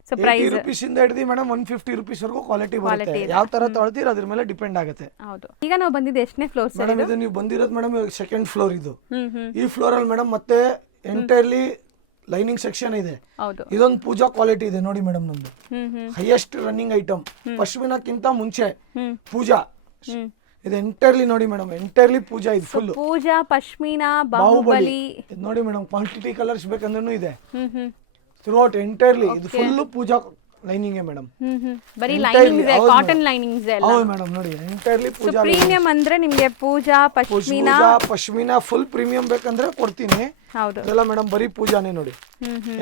So price ₹80 ಇಂದ ಹಿಡಿದು ಮೇಡಮ್ 150 ರೂಪೀಸ್ ವರೆಗೂ ಕ್ವಾಲಿಟಿ ಬರುತ್ತೆ. ಯಾವ ತರ ತೊಳ್ತೀರ ಅದ್ರ ಮೇಲೆ ಡಿಪೆಂಡ್ ಆಗುತ್ತೆ. ಹೌದು. ಈಗ ನಾವು ಬಂದಿದ್ದು ಎಷ್ಟನೇ ಫ್ಲೋರ್ ಸರ್? ಮೇಡಮ್ ಇದು ನೀವು ಬಂದಿರೋದು ಮೇಡಮ್ ಸೆಕೆಂಡ್ ಫ್ಲೋರ್ ಇದು. ಈ ಫ್ಲೋರ್ ಅಲ್ಲಿ ಮೇಡಮ್ ಮತ್ತೆ ಎಂಟೈರ್ಲಿ ಲೈನಿಂಗ್ ಸೆಕ್ಷನ್ ಇದೆ. ಇದೊಂದು ಪೂಜಾ ಕ್ವಾಲಿಟಿ ಇದೆ ನೋಡಿ ಮೇಡಮ್, ನಮ್ದು ಹೈಯೆಸ್ಟ್ ರನ್ನಿಂಗ್ ಐಟಮ್. ಪಶ್ಮಿನಾಕ್ಕಿಂತ ಮುಂಚೆ ಪೂಜಾ ಇದು ಎಂಟೈರ್ಲಿ ನೋಡಿ ಮೇಡಮ್, ಎಂಟೈರ್ಲಿ ಪೂಜಾ. ಇದು ಫುಲ್ ಪೂಜಾ, ಪಶ್ಮಿನಾ, ಬಾಹುಬಲಿ. ಇದು ನೋಡಿ ಮೇಡಮ್, ಕ್ವಾಂಟಿಟಿ ಕಲರ್ಸ್ ಬೇಕಂದ್ರೂ ಇದೆ ಥ್ರೂಔಟ್ ಎಂಟೈರ್ಲಿ. ಇದು ಫುಲ್ ಪೂಜಾ ಲೈನಿಂಗ್ ಮೇಡಮ್, ಬರೀ ಲೈನಿಂಗ್ ಇದೆ, ಕಾಟನ್ ಲೈನಿಂಗ್ ಇದೆ. ಹೌದು ಮೇಡಮ್, ನೋಡಿ ಎಂಟೈರ್ಲಿ ಪೂಜಾ. ಪ್ರೀಮಿಯಂ ಅಂದ್ರೆ ನಿಮಗೆ ಪೂಜಾ, ಪಶ್ಮಿನಾ, ಪಶ್ಮಿನಾ ಫುಲ್ ಪ್ರೀಮಿಯಂ ಬೇಕಂದ್ರೆ ಕೊಡ್ತೀನಿ. ಹೌದು. ಇದೆಲ್ಲ ಮೇಡಮ್ ಬರೀ ಪೂಜಾನೇ ನೋಡಿ.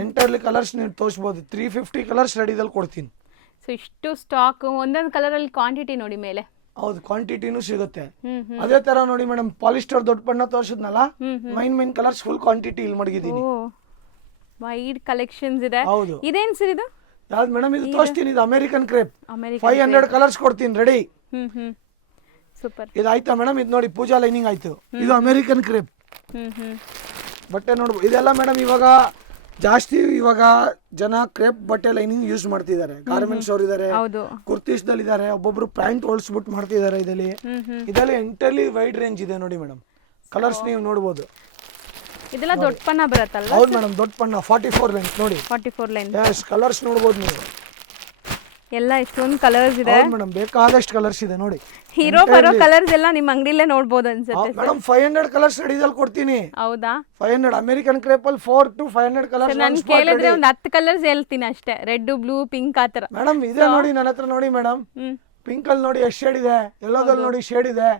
ಎಂಟೈರ್ಲಿ ಕಲರ್ಸ್ ನೀವು ತೋರಿಸಬಹುದು, 350 ಕಲರ್ಸ್ ರೆಡಿದಲ್ಲಿ ಕೊಡ್ತೀನಿ. ಸೊ ಇಷ್ಟು ಸ್ಟಾಕ್, ಒಂದೊಂದು ಕಲರ್ ಅಲ್ಲಿ ಕ್ವಾಂಟಿಟಿ ನೋಡಿ ಮೇಲೆ. ಹೌದು, ಕ್ವಾಂಟಿಟಿನೂ ಸಿಗುತ್ತೆ. ಅದೇ ತರ ನೋಡಿ ಮೇಡಮ್, ಪಾಲಿಸ್ಟರ್ ದೊಡ್ಡ ಬಣ್ಣ ತೋರಿಸಿದ್ನಲ್ಲ, ಮೈನ್ ಕಲರ್ಸ್ ಫುಲ್ ಕ್ವಾಂಟಿಟಿ ಇಲ್ಲಿ ಮಡಗಿದ್ದೀನಿ. ವೈಡ್ ಕಲೆಕ್ಷನ್ಸ್ ಇದೆ. ಹೌದು. ಇದೇನ್ ಸರ್ ಇದು? ಯಾವ್ದು ಮೇಡಮ್? ಇದು ತೋರಿಸ್ತೀನಿ, ಇದು ಅಮೆರಿಕನ್ ಕ್ರೇಪ್. 500 ಕಲರ್ಸ್ ಕೊಡ್ತೀನಿ ರೆಡಿ. ಸೂಪರ್. ಇದು ಆಯ್ತಾ ಮೇಡಮ್? ಇದು ನೋಡಿ ಪೂಜಾ ಲೈನಿಂಗ್ ಆಯ್ತು. ಇದು ಅಮೆರಿಕನ್ ಕ್ರೇಪ್ ಬಟ್ಟೆ ನೋಡ್ಬೋದು. ಇದೆಲ್ಲ ಮೇಡಮ್ ಇವಾಗ ಜಾಸ್ತಿ ಜನ ಕ್ರೇಪ್ ಬಟ್ಟೆ ಲೈನಿಂಗ್ ಯೂಸ್ ಮಾಡ್ತಿದ್ದಾರೆ. ಗಾರ್ಮೆಂಟ್ಸ್ ಅವ್ರು ಇದಾರೆ, ಕುರ್ತೀಸ್ ದಲ್ಲಿ ಇದಾರೆ, ಒಬ್ಬೊಬ್ರು ಪ್ಯಾಂಟ್ ಹೊಲ್ಸ್ಬಿಟ್ಟು ಮಾಡ್ತಿದ್ದಾರೆ. ಇದರಲ್ಲಿ ಎಂಟರ್ಲಿ ವೈಡ್ ರೇಂಜ್ ಇದೆ ನೋಡಿ ಮೇಡಮ್, ಕಲರ್ಸ್ ನೀವು ನೋಡ್ಬೋದು. ಇದೆಲ್ಲ ದೊಡ್ಡ ಪನ್ನ ಬರುತ್ತಲ್ಲ? ಹೌದು ಮೇಡಮ್, ದೊಡ್ಡ ಪನ್ನ 44 ಲೈನ್ಸ್ ನೋಡಿ. 44 ಲೈನ್. ಎಸ್, ಕಲರ್ಸ್ ನೋಡ್ಬೋದು ನೀವು. ಎಲ್ಲ ಇಷ್ಟೊಂದು ಕಲರ್ಸ್ ಇದೆ. ಹೌದು ಮೇಡಮ್, ಬೇಕಾದಷ್ಟು ಕಲರ್ಸ್ ಇದೆ ನೋಡಿ. ಹೀರೋ ಬರೋ ಕಲರ್ಸ್ ಎಲ್ಲ ನಿಮ್ಮ ಅಂಗಡಿಲೇ ನೋಡಬಹುದು ಅನ್ಸುತ್ತೆ ಮೇಡಮ್. 500 ಕಲರ್ಸ್ ರೆಡಿದಲ್ಲಿ ಕೊಡ್ತೀನಿ. ಹೌದಾ? 500 ಅಮೆರಿಕನ್ ಕ್ರೇಪ್ ಅಲ್ಲಿ 400 to 500 ಕಲರ್ಸ್. ನಾನು ಕೇಳಿದ್ರೆ ಒಂದು 10 ಕಲರ್ಸ್ ಹೇಳ್ತೀನಿ ಅಷ್ಟೇ, ರೆಡ್, ಬ್ಲೂ, ಪಿಂಕ್ ಆತರ. ಮೇಡಮ್ ಇದೆ ನೋಡಿ ನನ್ನ ಹತ್ರ. ನೋಡಿ ಮೇಡಮ್, ಪಿಂಕ್ ಅಲ್ಲಿ ನೋಡಿ ಎಷ್ಟು ಶೇಡ್ ಇದೆ, ಯೆಲ್ಲೋದಲ್ಲಿ ನೋಡಿ ಶೇಡ್ ಇದೆ,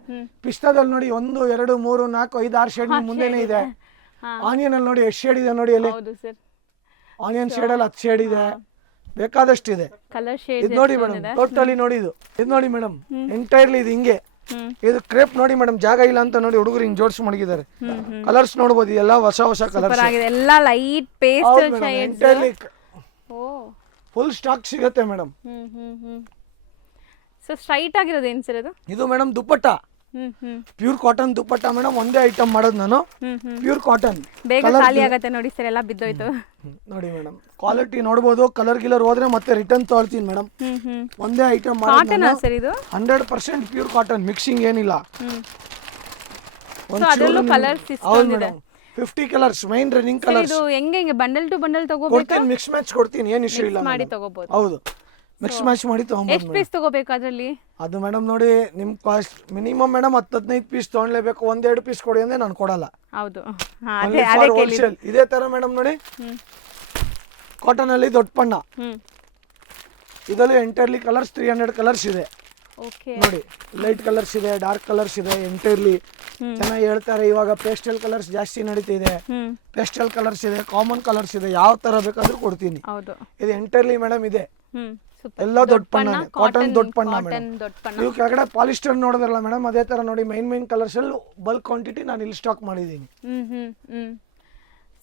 ಪಿಸ್ತಾದಲ್ಲಿ ನೋಡಿ 1 2 3 4 5 6 ಶೇಡ್ ಮುಂದೆನೇ ಇದೆ. ಆನಿಯನ್ ಅಲ್ಲಿ ನೋಡಿ ಎಷ್ಟು ಶೇಡ್ ಇದೆ ನೋಡಿ, ಅಲ್ಲಿ ಆನಿಯನ್ ಶೇಡ್ ಅಲ್ಲಿ 10 ಶೇಡ್ ಇದೆ, ಬೇಕಾದಷ್ಟು ಇದೆ ಕಲರ್ ಶೇಡ್. ಇದು ನೋಡಿ ಮೇಡಮ್, ಟೋಟಲಿ ನೋಡಿ. ಇದು ನೋಡಿ ಮೇಡಮ್, ಎಂಟೈರ್ಲಿ ಇದು ಹಿಂಗೆ. ಇದು ಕ್ರೇಪ್ ನೋಡಿ ಮೇಡಮ್, ಜಾಗ ಇಲ್ಲ ಅಂತ ನೋಡಿ ಹುಡುಗರು ಹಿಂಗ್ ಜೋಡಿಸಿ ಮಡಗಿದ್ದಾರೆ. ಕಲರ್ಸ್ ನೋಡಬಹುದು, ಎಲ್ಲ ಹೊಸ ಕಲರ್ಸ್ ಆಗಿದೆ, ಎಲ್ಲ light pastel shades. Full stack ಸಿಗುತ್ತೆ ಮೇಡಮ್. ಸೊ ಸ್ಟ್ರೈಟ್ ಆಗಿರೋದು ಏನ್ ಸರ್ ಇದು? ಇದು ಮೇಡಮ್ ದುಪ್ಪಟ್ಟ, ಪ್ಯೂರ್ ಕಾಟನ್ ದುಪ್ಪಟ್ಟ ಮೇಡಮ್. ಒಂದೇ ಐಟಮ್ ಮಾಡೋದು ನಾನು, ಪ್ಯೂರ್ ಕಾಟನ್. ಬೇಗ ಖಾಲಿ ಆಗತ್ತೆ ನೋಡಿ ಸರ್, ಎಲ್ಲ ಬಿದ್ದೋಯ್ತು. ನೋಡಿ ಮೇಡಮ್, ಕ್ವಾಲಿಟಿ ನೋಡಬಹುದು. ಕಲರ್ ಗಿಲರ್ ಹೋದ್ರೆ ಮತ್ತೆ ರಿಟರ್ನ್ ತಗೊಳ್ತೀನಿ ಮೇಡಮ್. ಒಂದೇ ಐಟಮ್ ಕಾಟನ್ ಸರ್ ಇದು? 100% ಪ್ಯೂರ್ ಕಾಟನ್, ಮಿಕ್ಸಿಂಗ್ ಏನಿಲ್ಲ. ಅದರಲ್ಲೂ ಕಲರ್ಸ್ ಸಿಸ್ಟಮ್ ಇದೆ. 50 ಕಲರ್ಸ್, ಮೈನ್ ರನ್ನಿಂಗ್ ಕಲರ್ಸ್. ಇದು ಹೆಂಗೆ ಬಂಡಲ್ ಟು ಬಂಡಲ್ ತಗೋಬೇಕು? ಮಿಕ್ಸ್ ಮ್ಯಾಚ್ ಕೊಡ್ತೀನಿ, ಏನು ಇಶ್ಯೂ ಇಲ್ಲ. ಮಾಡಿ ತಗೋಬಹುದು. ಹೌದು, ಮಿಕ್ಸ್ ಮ್ಯಾಚ್ ಮಾಡಿ ತಗೊಂಬೋದು. ಎಷ್ಟು ಪೀಸ್ ತಗೋಬೇಕು ಅದರಲ್ಲಿ? ಅದು ಮೇಡಮ್ ನೋಡಿ, ನಿಮ್ ಕಾಸ್ಟ್ ಮಿನಿಮಮ್ ಮೇಡಮ್ 10-15 ಪೀಸ್ ತಗೊಳ್ಲೇಬೇಕು. 1-2 ಪೀಸ್ ಕೊಡಿ ಅಂದ್ರೆ ನಾನು ಕೊಡಲ್ಲ. ಹೌದು, ಹೋಲ್ಸೇಲ್. ಇದೇ ತರ ಮೇಡಮ್ ನೋಡಿ, ಕಾಟನ್ ಅಲ್ಲಿ ದೊಡ್ಡ ಪಣ್ಣ. ಇದರಲ್ಲಿ ಎಂಟೈರ್ಲಿ ಕಲರ್ಸ್ 300 ಕಲರ್ಸ್ ಇದೆ ನೋಡಿ. ಲೈಟ್ ಕಲರ್ಸ್ ಇದೆ, ಡಾರ್ಕ್ ಕಲರ್ಸ್ ಇದೆ, ಎಂಟೈರ್ಲಿ. ಚೆನ್ನಾಗಿ ಹೇಳ್ತಾರೆ ಇವಾಗ ಪೇಸ್ಟಲ್ ಕಲರ್ಸ್ ಜಾಸ್ತಿ ನಡೀತಿದೆ. ಪೇಸ್ಟಲ್ ಕಲರ್ಸ್ ಇದೆ, ಕಾಮನ್ ಕಲರ್ಸ್ ಇದೆ, ಯಾವ ತರ ಬೇಕಾದ್ರೂ ಕೊಡ್ತೀನಿ. ಇದು ಎಂಟೈರ್ಲಿ ಮೇಡಮ್ ಇದೆ, ಎಲ್ಲ ದೊಡ್ಡ ಪಣ್ಣ, ಕಾಟನ್ ದೊಡ್ಡ ಪಣ್ಣ ಮೇಡಮ್. ನೀವು ಕೆಳಗಡೆ ಪಾಲಿಸ್ಟರ್ ನೋಡಿದ್ರಲ್ಲ ಮೇಡಮ್, ಅದೇ ತರ ನೋಡಿ ಮೈನ್ ಕಲರ್ಸ್ ಅಲ್ಲಿ ಬಲ್ಕ್ ಕ್ವಾಂಟಿಟಿ ನಾನು ಇಲ್ಲಿ ಸ್ಟಾಕ್ ಮಾಡಿದ್ದೀನಿ.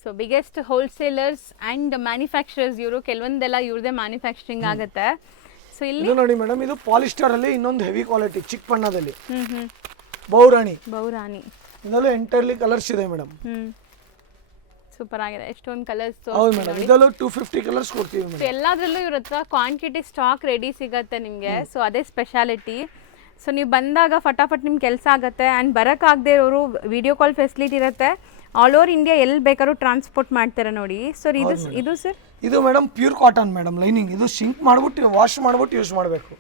So biggest wholesalers and manufacturers ಇವರು, ಕೆಲವೊಂದೆಲ್ಲ ಇವ್ರದೇ ಮ್ಯಾನುಫ್ಯಾಕ್ಚರಿಂಗ್ ಆಗುತ್ತೆ. ಸೊ ಇಲ್ಲಿ ನೋಡಿ ಮೇಡಮ್, ಇದು ಪಾಲಿಸ್ಟರ್ ಅಲ್ಲಿ ಇನ್ನೊಂದು ಹೆವಿ ಕ್ವಾಲಿಟಿ ಚಿಕ್ಕ ಬಣ್ಣದಲ್ಲಿ ಬಹುರಾಣಿ. ಇದರಲ್ಲೂ ಎಂಟೈರ್ಲಿ ಕಲರ್ಸ್ ಇದೆ ಮೇಡಮ್. ಸೂಪರ್ ಆಗಿದೆ, ಎಷ್ಟೊಂದು ಕಲರ್ಸ್. ಹೌದು ಮೇಡಮ್, ಇದರಲ್ಲೂ 250 ಕಲರ್ಸ್ ಕೊಡ್ತೀವಿ ಮೇಡಮ್. ಎಲ್ಲದರಲ್ಲೂ ಇವ್ರ ಹತ್ರ ಕ್ವಾಂಟಿಟಿ ಸ್ಟಾಕ್ ರೆಡಿ ಸಿಗುತ್ತೆ ನಿಮಗೆ. ಸೊ ಅದೇ ಸ್ಪೆಷಾಲಿಟಿ. ಸೊ ನೀವು ಬಂದಾಗ ಫಟಾಫಟ್ ನಿಮ್ಗೆ ಕೆಲಸ ಆಗುತ್ತೆ. ಆ್ಯಂಡ್ ಬರೋಕ್ಕಾಗದೇ ಇರೋರು ವಿಡಿಯೋ ಕಾಲ್ ಫೆಸಿಲಿಟಿ ಇರುತ್ತೆ. ಆಲ್ ಓವರ್ ಇಂಡಿಯಾ ಎಲ್ಲಿ ಬೇಕಾದ್ರೂ ಟ್ರಾನ್ಸ್ಪೋರ್ಟ್ ಮಾಡ್ತಾರೆ ನೋಡಿ. ಸರ್ ಇದು ಸರ್, ಇದು madam pure cotton madam lining. ಇದು ಸಿಂಕ್ ಮಾಡ್ಬಿಟ್ಟು ವಾಶ್ ಮಾಡ್ಬಿಟ್ಟು ಯೂಸ್ ಮಾಡಬೇಕು.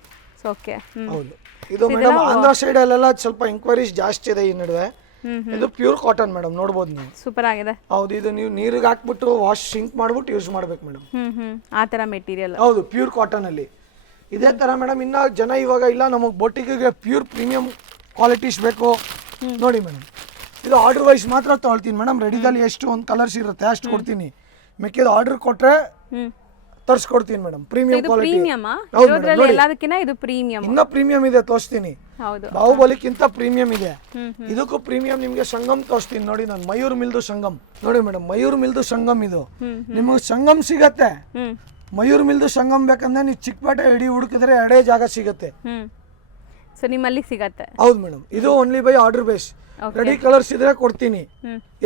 ಓಕೆ, ಹೌದು. ಇದು ಮೇಡಮ್ ಆಂಧ್ರ ಸೈಡ್ ಅಲ್ಲೆಲ್ಲ ಸ್ವಲ್ಪ ಎಂಕ್ವೈರೀಸ್ ಜಾಸ್ತಿ ಇದೆ ಈ ನಡುವೆ. ಇದು ಪ್ಯೂರ್ ಕಾಟನ್ ಮೇಡಮ್, ನೋಡಬಹುದು ನೀವು. ಸೂಪರ್ ಆಗಿದೆ. ಹೌದು, ಇದು ನೀವು ನೀರಿಗೆ ಹಾಕ್ಬಿಟ್ಟು ವಾಶ್ ಸಿಂಕ್ ಮಾಡ್ಬಿಟ್ಟು ಯೂಸ್ ಮಾಡ್ಬೇಕು ಮೇಡಮ್. ಆ ತರ ಮೆಟೀರಿಯಲ್. ಹೌದು, ಪ್ಯೂರ್ ಕಾಟನ್ ಅಲ್ಲಿ ಇದೇ ತರ ಮೇಡಮ್ ಇನ್ನ ಜನ ಇವಾಗ ಇಲ್ಲ ನಮಗೆ ಬೋಟಿಗೆ ಪ್ಯೂರ್ ಪ್ರೀಮಿಯಂ ಕ್ವಾಲಿಟೀಸ್ ಬೇಕು ನೋಡಿ ಮೇಡಮ್. ಇದು ಆರ್ಡರ್ ವೈಸ್ ಮಾತ್ರ ತೊಗೊಳ್ತೀನಿ ಮೇಡಮ್. ರೆಡಿದಲ್ಲಿ ಎಷ್ಟು ಒಂದು ಕಲರ್ಸ್ ಇರುತ್ತೆ ಅಷ್ಟು ಕೊಡ್ತೀನಿ. ಮಿಕ್ಕಿದ ಆರ್ಡರ್ ಕೊಟ್ರೆ ತರ್ಸ್ಕೊಡ್ತೀನಿ ಮೇಡಮ್. ಪ್ರೀಮಿಯಂ ಕ್ವಾಲಿಟಿ ಎಲ್ಲದಕ್ಕಿಂತ ಇದು ಪ್ರೀಮಿಯಂ. ಇನ್ನ ಪ್ರೀಮಿಯಂ ಇದೆ ತೋರಿಸ್ತೀನಿ. ಹೌದು, ಬಾಹುಬಲಿಕ್ಕಿಂತ ಪ್ರೀಮಿಯಂ ಇದೆ. ಇದಕ್ಕೂ ಪ್ರೀಮಿಯಂ ನಿಮ್ಗೆ ಸಂಗಮ್ ತೋರಿಸ್ತೀನಿ ನೋಡಿ ನಾನು. ಮಯೂರ್ ಮಿಲ್ದು ಸಂಗಮ್ ನೋಡಿ ಮೇಡಮ್. ಮಯೂರ್ ಮಿಲ್ದು ಸಂಗಮ್ ಇದು ನಿಮಗೆ ಸಂಗಮ್ ಸಿಗತ್ತೆ. ಮಯೂರ್ ಮಿಲ್ದು ಸಂಗಮ್ ಬೇಕಂದ್ರೆ ನೀವು ಚಿಕ್ಕಪೇಟೆ ಇಡೀ ಹುಡುಕಿದ್ರೆ ಎರಡೇ ಜಾಗ ಸಿಗತ್ತೆ. ಸೊ ನಿಮ್ಮಲ್ಲಿ ಸಿಗತ್ತೆ. ಹೌದು ಮೇಡಮ್. ಇದು only by order base. Ready colours ಇದ್ರೆ ಕೊಡ್ತೀನಿ.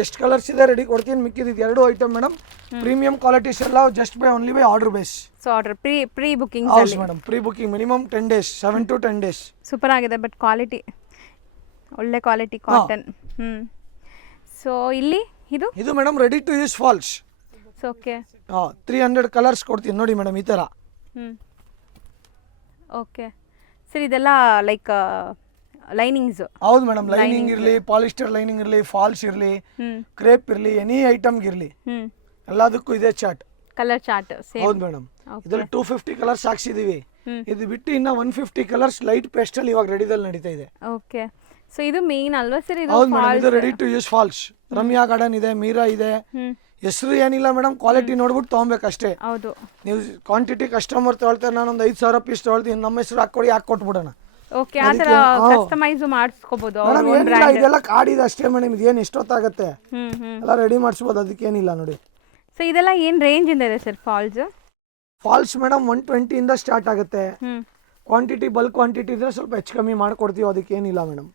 ಎಷ್ಟು ಕಲರ್ಸ್ ಇದೆ ರೆಡಿ ಕೊಡ್ತೀನಿ. ಮಿಕ್ಕಿದ ಎರಡು ಐಟಮ್ ಮೇಡಮ್ ಪ್ರೀಮಿಯಂ ಕ್ವಾಲಿಟೀಸ್ ಎಲ್ಲ just by only by order base. So order pre booking. ಹೌದು madam, pre booking minimum 10 days, 7 to 10 days. Super ಆಗಿದೆ ಬಟ್ ಕ್ವಾಲಿಟಿ ಒಳ್ಳೆ ಕ್ವಾಲಿಟಿ ಕಾಟನ್. ಸೊ ಇಲ್ಲಿ ಇದು madam ready to use falls. Okay, 300 colours ಕೊಡ್ತೀನಿ ನೋಡಿ madam ಈ ತರ. Okay sir, ಇದೆಲ್ಲ ಲೈಕ್ ಲೈನಿಂಗ್ಸ್. ಹೌದು ಮೇಡಮ್. ಲೈನಿಂಗ್ ಇರಲಿ, ಪಾಲಿಸ್ಟರ್ ಲೈನಿಂಗ್ ಇರಲಿ, ಫಾಲ್ಸ್ ಇರಲಿ, ಕ್ರೇಪ್ ಇರಲಿ, ಎನಿ ಐಟಮ್ ಇರಲಿ ಎಲ್ಲದಕ್ಕೂ ಇದೆ ಚಾರ್ಟ್, ಕಲರ್ ಚಾರ್ಟ್. ಹೌದು ಮೇಡಮ್. ಇದ್ರಲ್ಲಿ 250 ಕಲರ್ಸ್ ಹಾಕ್ಸಿದೀವಿ. ಇದು ಬಿಟ್ಟು ಇನ್ನ 150 ಕಲರ್ಸ್ ಲೈಟ್ ಪೇಸ್ಟಲ್ ಇವಾಗ ರೆಡಿದಲ್ಲಿ ನಡೀತಾ ಇದೆ. ಓಕೆ, ಸೊ ಇದು ಮೇನ್ ಅಲ್ವಾ ಸರ್? ಇದು ಹೌದು ಮೇಡಮ್. ಇದು ready to use falls. Ramya garden ಇದೆ, ಮೀರಾ ಇದೆ. ಹೆಸರು ಏನಿಲ್ಲ ಮೇಡಮ್, ಕ್ವಾಲಿಟಿ ನೋಡ್ಬಿಟ್ಟು ತಗೊಬೇಕಷ್ಟೇ. ಹೌದು, ನೀವು ಕ್ವಾಂಟಿಟಿ ಕಸ್ಟಮರ್ ತಗೊಳ್ತಾರೆ, ನಾನೊಂದು 5,000 ಪೀಸ್ ತಗೊಳ್ತೀನಿ, ನಮ್ಮ ಹೆಸರು ಹಾಕೊಡಿ, ಹಾಕೊಟ್ಬಿಡೋಣ. ಓಕೆ, ಆ ತರ ಕಸ್ಟಮೈಸ್ ಮಾಡಿಸ್ಕೋಬಹುದು. ಮೇಡಮ್ ಏನಿಲ್ಲ, ಇದೆಲ್ಲ ಕಾರ್ಡ್ ಇದೆ ಅಷ್ಟೇ ಮೇಡಮ್. ಇದೇನು ಎಷ್ಟೊತ್ತಾಗತ್ತೆ ಎಲ್ಲ ರೆಡಿ ಮಾಡಿಸ್ಬೋದು, ಅದಕ್ಕೇನಿಲ್ಲ ನೋಡಿ. ಸೊ ಇದೆಲ್ಲ ಏನ್ ರೇಂಜ್ ಇಂದ ಇದೆ ಸರ್ ಫಾಲ್ಸ್? ಫಾಲ್ಸ್ ಮೇಡಮ್ 120 ಇಂದ ಸ್ಟಾರ್ಟ್ ಆಗುತ್ತೆ. ಕ್ವಾಂಟಿಟಿ ಬಲ್ಕ್ ಕ್ವಾಂಟಿಟಿ ಇದ್ರೆ ಸ್ವಲ್ಪ ಹೆಚ್ಚು ಕಮ್ಮಿ ಮಾಡ್ಕೊಡ್ತೀವಿ, ಅದಕ್ಕೇನಿಲ್ಲ madam.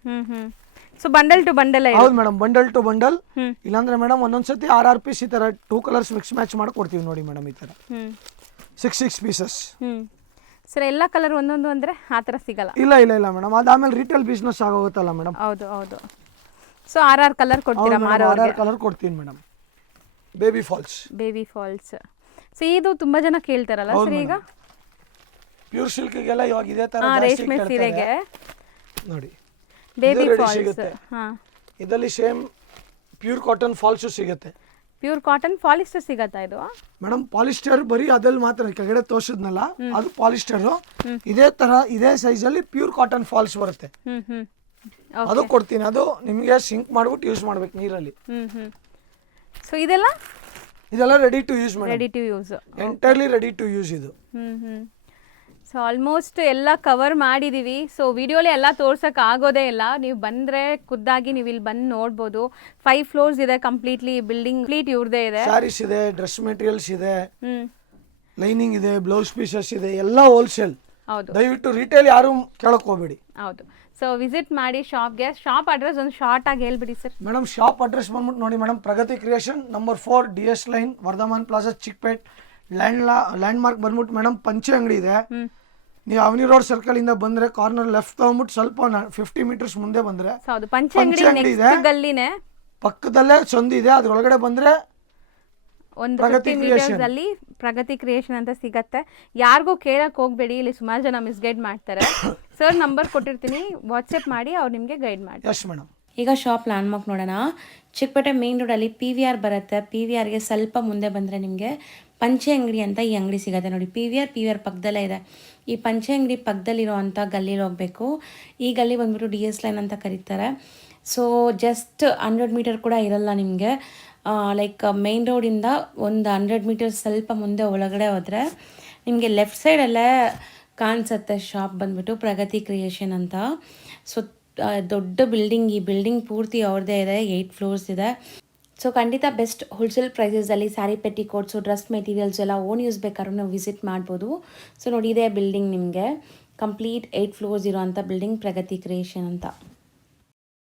So bundle to bundle? ಹೌದು ಮೇಡಮ್, ಬಂಡಲ್ ಟು ಬಂಡಲ್. ಇಲ್ಲಾಂದ್ರೆ ಮೇಡಮ್ ಒಂದೊಂದ್ಸತಿ 6 ಪೀಸ್ ಈ ತರ 2 ಕಲರ್ಸ್ ಮಿಕ್ಸ್ ಮ್ಯಾಚ್ ಮಾಡ್ಕೊಡ್ತೀವಿ ನೋಡಿ ಮೇಡಮ್. ಈ ತರ 6 ಪೀಸಸ್. ಸರ್ ಎಲ್ಲ ಕಲರ್ ಒಂದೊಂದು ಅಂದ್ರೆ ಆ ತರ ಸಿಗಲ್ಲ? ಇಲ್ಲ ಇಲ್ಲ ಇಲ್ಲ ಮೇಡಮ್, ಅದಾದ್ಮೇಲೆ ರಿಟೇಲ್ ಬಿಸ್ನೆಸ್ ಆಗೋಗುತ್ತಲ್ಲ ಮೇಡಮ್. ಹೌದು ಹೌದು. ಸೊ 6 ಕಲರ್ ಕೊಡ್ತೀರಾ? 6 ಕಲರ್ ಕೊಡ್ತೀನಿ madam. Baby falls. Baby falls. So ಇದು ತುಂಬಾ ಜನ ಕೇಳ್ತಾರಲ್ಲ ಸರ್ ಈಗ? ಪ್ಯೂರ್ ಸಿಲ್ಕ್ಗೆಲ್ಲ ಇವಾಗ ಇದೇ ತರ ರೇಷ್ಮೆ ಸೀರೆಗೆ ನೋಡಿ ಬೇಬಿ ಫಾಲ್ಸ್. ಇದರಲ್ಲಿ ಸೇಮ್ ಪ್ಯೂರ್ ಕಾಟನ್ ಫಾಲ್ಸ್ ಸಿಗುತ್ತೆ. ಪ್ಯೂರ್ ಕಾಟನ್ ಪಾಲಿಸ್ಟರ್ ಸಿಗತ್ತಾ ಇದು? ಮೇಡಮ್ ಪಾಲಿಸ್ಟರ್ ಬರೀ ಅದ್ರಲ್ಲಿ ಮಾತ್ರ ಕೆಳಗಡೆ ತೋರಿಸಿದ್ನಲ್ಲ ಅದು ಪಾಲಿಸ್ಟರ್. ಇದೇ ತರ ಇದೇ ಸೈಜ್ ಅಲ್ಲಿ ಪ್ಯೂರ್ ಕಾಟನ್ ಫಾಲ್ಸ್ ಬರುತ್ತೆ. ಅದು ಕೊಡ್ತೀನಿ. ಅದು ನಿಮಗೆ ಸಿಂಕ್ ಮಾಡ್ಬಿಟ್ಟು ಯೂಸ್ ಮಾಡ್ಬೇಕು ನೀರಲ್ಲಿ. ಸೊ ಇದೆಲ್ಲ ready to use madam. Ready to use, entirely ready to use ಇದು. ಸೊ ಆಲ್ಮೋಸ್ಟ್ ಎಲ್ಲ ಕವರ್ ಮಾಡಿದೀವಿ. ಸೊ ವಿಡಿಯೋಲಿ ಎಲ್ಲ ತೋರ್ಸಕ್ ಆಗೋದೇ ಇಲ್ಲ. ನೀವು ಬಂದ್ರೆ ಖುದ್ದಾಗಿ ನೀವು ಇಲ್ಲಿ ಬಂದು ನೋಡ್ಬೋದು. 5 floors ಇದೆ ಕಂಪ್ಲೀಟ್ಲಿ. ಬಿಲ್ಡಿಂಗ್ ಕಂಪ್ಲೀಟ್ ಇವ್ರದೇ ಇದೆ. ಸ್ಯಾರೀಸ್ ಇದೆ, ಡ್ರೆಸ್ ಮೆಟೀರಿಯಲ್ಸ್ ಇದೆ, ಲೈನಿಂಗ್ ಇದೆ, ಬ್ಲೌಸ್ ಪೀಸಸ್ ಇದೆ, ಎಲ್ಲ ಹೋಲ್ಸೇಲ್. ಹೌದು, ದಯವಿಟ್ಟು ರಿಟೇಲ್ ಯಾರು ಕೇಳಕ್ ಹೋಗ್ಬೇಡಿ. ಹೌದು. ಸೊ ವಿಸಿಟ್ ಮಾಡಿ ಶಾಪ್ಗೆ. ಶಾಪ್ ಅಡ್ರೆಸ್ ಒಂದು ಶಾರ್ಟ್ ಆಗಿ ಹೇಳ್ಬಿಡಿ ಸರ್. ಮೇಡಮ್ ಶಾಪ್ ಅಡ್ರೆಸ್ ಬಂದ್ಬಿಟ್ಟು ನೋಡಿ madam, Pragati creation number 4 DS line, Vardhaman plaza, Chickpet. Landmark ಬಂದ್ಬಿಟ್ಟು ಮೇಡಮ್ ಪಂಚೆ ಅಂಗಡಿ ಇದೆ. ನೀವು ಅವನಿ ರೋಡ್ ಸರ್ಕಲ್ ಇಂದ ಬಂದ್ರೆ ಕಾರ್ನರ್ ಲೆಫ್ಟ್ ತಗೊಂಡ್ಬಿಟ್ಟು ಸ್ವಲ್ಪ 50 meters ಮುಂದೆ ಬಂದ್ರೆ ಪಂಚೆ ಅಂಗಡಿ ಇದೆ. ಪಕ್ಕದಲ್ಲೇ ಸಂದಿ ಇದೆ, ಅದ್ರೊಳಗಡೆ ಬಂದ್ರೆ ಒಂದು 50 meters ಅಲ್ಲಿ ಪ್ರಗತಿ ಕ್ರಿಯೇಷನ್ ಅಂತ ಸಿಗತ್ತೆ. ಯಾರಿಗೂ ಕೇಳಕ್ ಹೋಗ್ಬೇಡಿ, ಇಲ್ಲಿ ಸುಮಾರು ಜನ ಮಿಸ್ಗೈಡ್ ಮಾಡ್ತಾರೆ. ಸರ್ ನಂಬರ್ ಕೊಟ್ಟಿರ್ತೀನಿ, ವಾಟ್ಸ್ಆಪ್ ಮಾಡಿ ಅವ್ರು ನಿಮಗೆ ಗೈಡ್ ಮಾಡಿ. Yes madam. ಈಗ ಶಾಪ್ ಲ್ಯಾಂಡ್ ಮಾರ್ಕ್ ನೋಡೋಣ. ಚಿಕ್ಕಪೇಟೆ ಮೇನ್ ರೋಡಲ್ಲಿ PVR ಬರುತ್ತೆ. PVRಗೆ ಸ್ವಲ್ಪ ಮುಂದೆ ಬಂದರೆ ನಿಮಗೆ ಪಂಚೆ ಅಂಗಡಿ ಅಂತ ಈ ಅಂಗಡಿ ಸಿಗುತ್ತೆ ನೋಡಿ. PVR ಪಕ್ಕದಲ್ಲೇ ಇದೆ. ಈ ಪಂಚೆ ಅಂಗಡಿ ಪಕ್ಕದಲ್ಲಿರೋ ಅಂಥ ಗಲ್ಲಿಲಿ ಹೋಗಬೇಕು. ಈ ಗಲ್ಲಿ ಬಂದ್ಬಿಟ್ಟು DS ಲೈನ್ ಅಂತ ಕರೀತಾರೆ. ಸೊ ಜಸ್ಟ್ 100 meter ಕೂಡ ಇರಲ್ಲ ನಿಮಗೆ. ಲೈಕ್ ಮೇನ್ ರೋಡಿಂದ ಒಂದು 100 meters ಸ್ವಲ್ಪ ಮುಂದೆ ಒಳಗಡೆ ಹೋದರೆ ನಿಮಗೆ ಲೆಫ್ಟ್ ಸೈಡಲ್ಲೇ ಕಾಣಿಸುತ್ತೆ ಶಾಪ್ ಬಂದ್ಬಿಟ್ಟು ಪ್ರಗತಿ ಕ್ರಿಯೇಷನ್ ಅಂತ. ಸೊ ದೊಡ್ಡ ಬಿಲ್ಡಿಂಗ್. ಈ ಬಿಲ್ಡಿಂಗ್ ಪೂರ್ತಿ ಅವ್ರದ್ದೇ ಇದೆ. 8 floors ಇದೆ. ಸೊ ಖಂಡಿತ ಬೆಸ್ಟ್ ಹೋಲ್ಸೇಲ್ ಪ್ರೈಸಸಲ್ಲಿ ಸ್ಯಾರಿ ಪೆಟಿಕೋಟ್ಸು, ಡ್ರೆಸ್ ಮೆಟೀರಿಯಲ್ಸ್ ಎಲ್ಲ ಓನ್ ಯೂಸ್ ಬೇಕಾದ್ರೂ ನಾವು ವಿಸಿಟ್ ಮಾಡ್ಬೋದು. ಸೊ ನೋಡಿ, ಇದೇ ಬಿಲ್ಡಿಂಗ್ ನಿಮಗೆ ಕಂಪ್ಲೀಟ್ 8 floors ಇರೋ ಅಂಥ ಬಿಲ್ಡಿಂಗ್ ಪ್ರಗತಿ ಕ್ರಿಯೇಷನ್ ಅಂತ.